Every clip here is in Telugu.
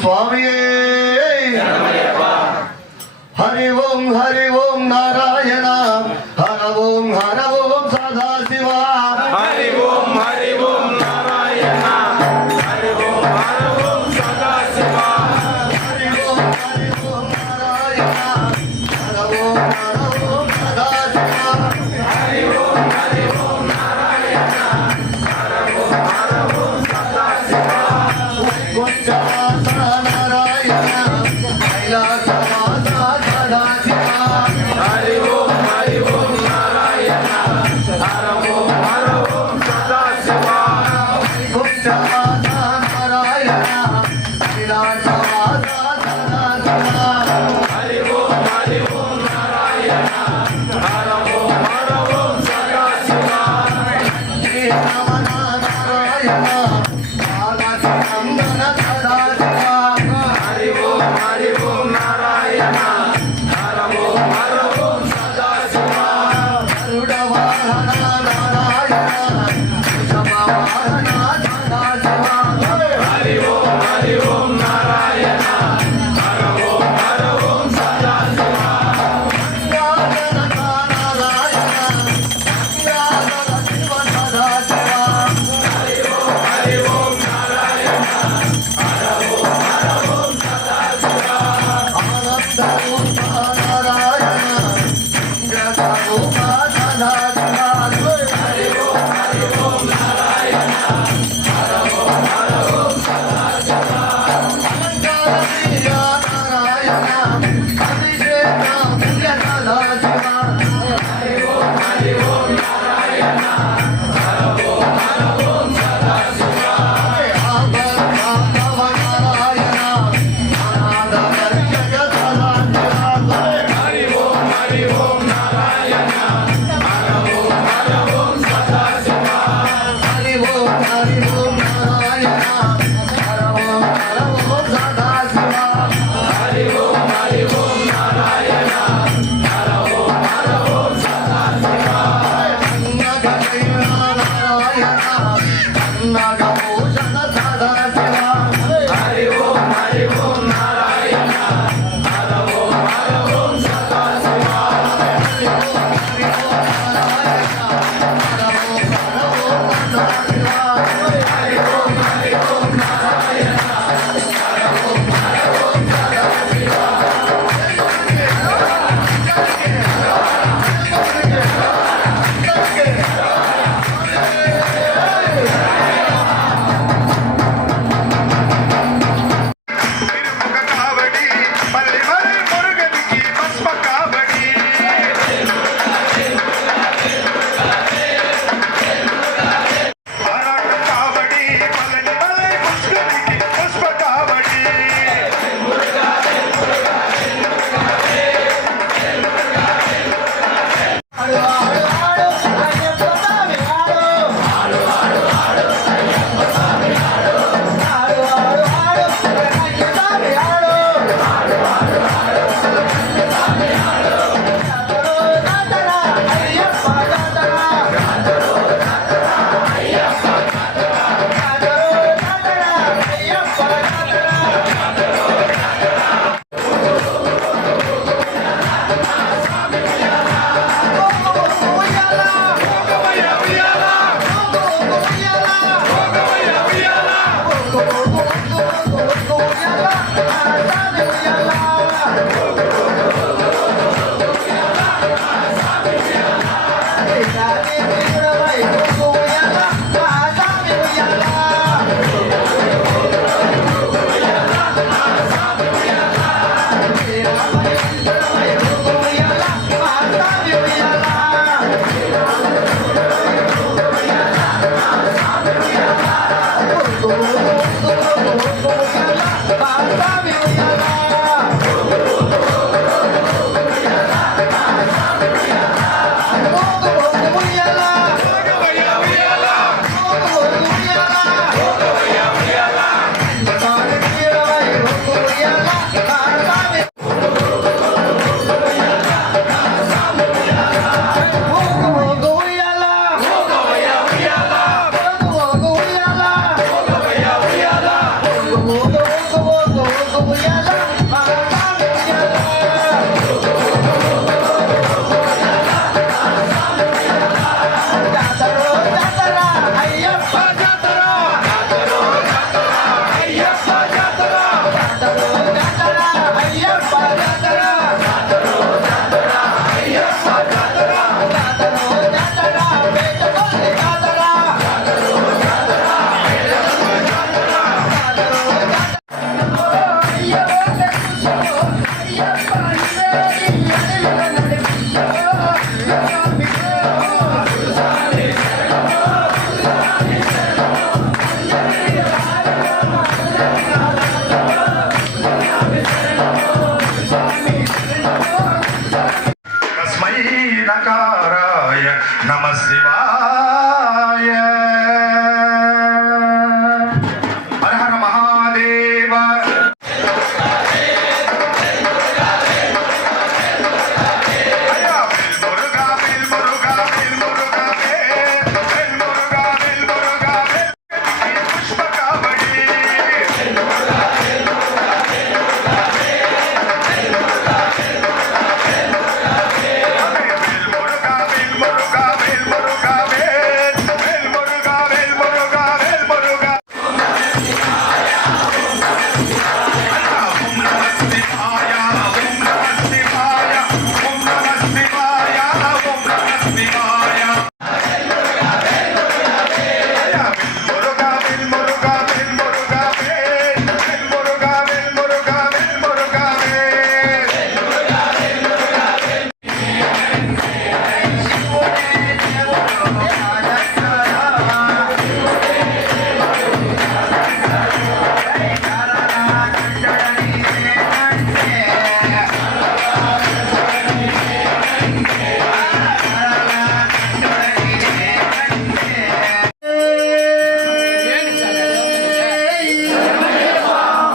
స్వామియే హరి ఓం నారాయణ హర ఓం సదాశివ హరి ఓం నారాయణ హరి ఓం సదాశివ హరి ఓం నారాయణ హర ఓం సదాశివ హరి ఓం నారాయణ హర ఓం సదాశివ వైకుంఠవాస నారాయణ కైలాసవాస సదాశివ హరి ఓం నారాయణ హర ఓం సదాశివ వైకుంఠవాస నారాయణ కైలాసవాస సదాశివ హరి ఓం నారాయణ హర ఓం సదాశివ శ్రీ రమణ నారాయణ బాలచందన సదాశివ హరి ఓం నారాయణ హర ఓం సదాశివ గరుడవాహన నారాయణ వృషభవాహన సదాశివ హరి ఓం నారాయణ హర ఓం సదాశివ గంగాధర నారాయణ గంగాధర శివ సదాశివ హరి ఓం నారాయణ హర ఓం సదాశివ ఆనంద రూప నారాయణ ఇంద్రస్వరూప సదాశివ హరి ఓం నారాయణ హర ఓం సదాశివ అలంకారప్రియ నారాయణ అభిషేక ప్రియ సదాశివ హరి ఓం నారాయణ హర ఓం సదాశివ ఆభరణాభవ నారాయణ అనాథ వర్షక సదాశివ హరి ఓం నారాయణ హర ఓం సదాశివ హరి ఓం నారాయణ హర ఓం సదాశివ హరి ఓం నారాయణ హర ఓం సదాశివ కన్నగైన నారాయణ కన్నగభూషణ సదాశివ హరి ఓం నారాయణ హర ఓం సదాశివ తిరుముఖ కావడి మల్లి మురుగనికి పస్మ కావడి ఆరాట కావడి మల్లి మురుగనికి పస్మ కావడి तस्मै नकाराय नमः शिवाय हर हर महादेव अय्या मुरुगा वेल मुरुगा वेल मुरुगा वेल मुरुगा वेल मुरुगा वेल पुष्प कावड़ी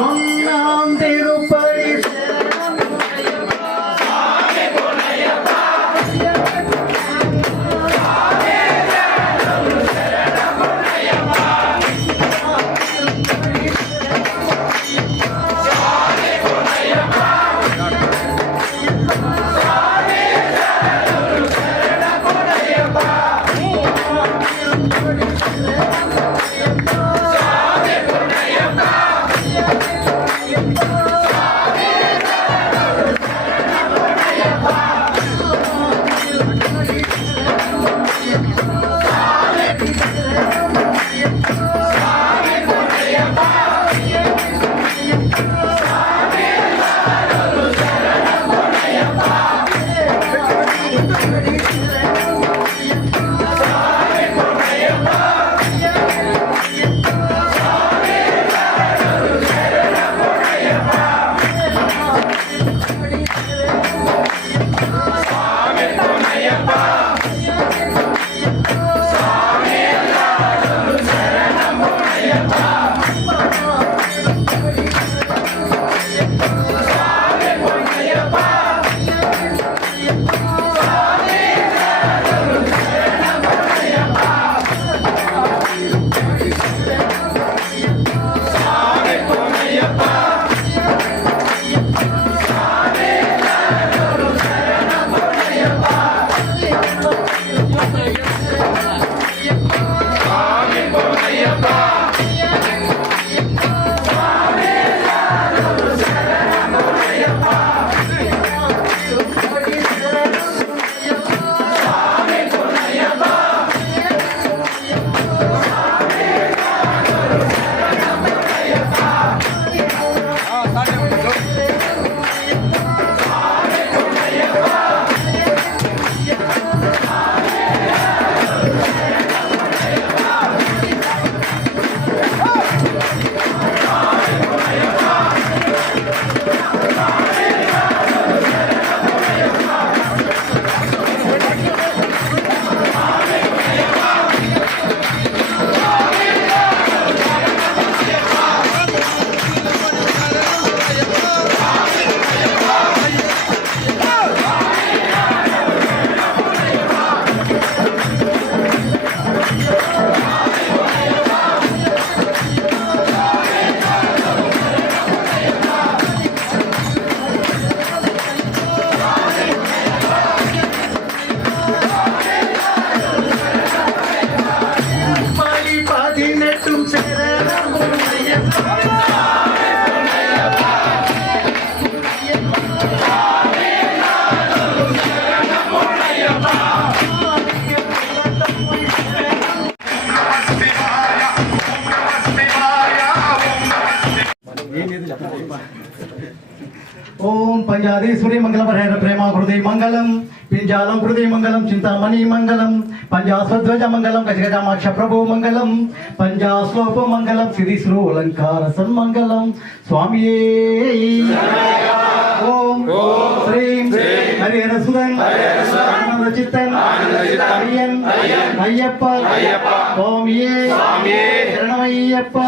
ஒன்னாம் திருப்படி ఓం పంజాదేశ్వరి మంగళం హర ప్రేమ హృదయ మంగళం పింజాలం హృదయ మంగళం చింతామణి మంగళం పంజాస్వధ్వజ మంగళం గజగజామాక్ష ప్రభో మంగళం పంజాశ్లోప మంగళం సిరి శ్రోలంకార సన్మంగళం స్వామియే ఓం శ్రీం హరిహర సుదన్ ఆనంద చిత్తన్ అయ్యన్ అయ్యప్ప స్వామియే శరణమయ్యప్ప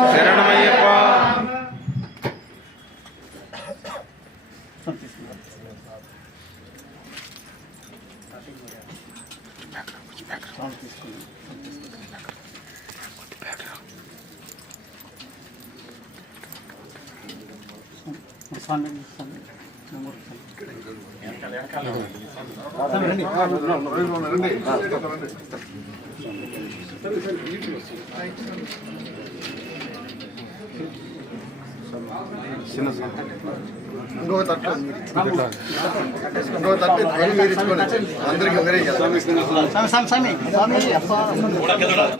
ఇంకో తట్టు అందరికి ఒకరే కదా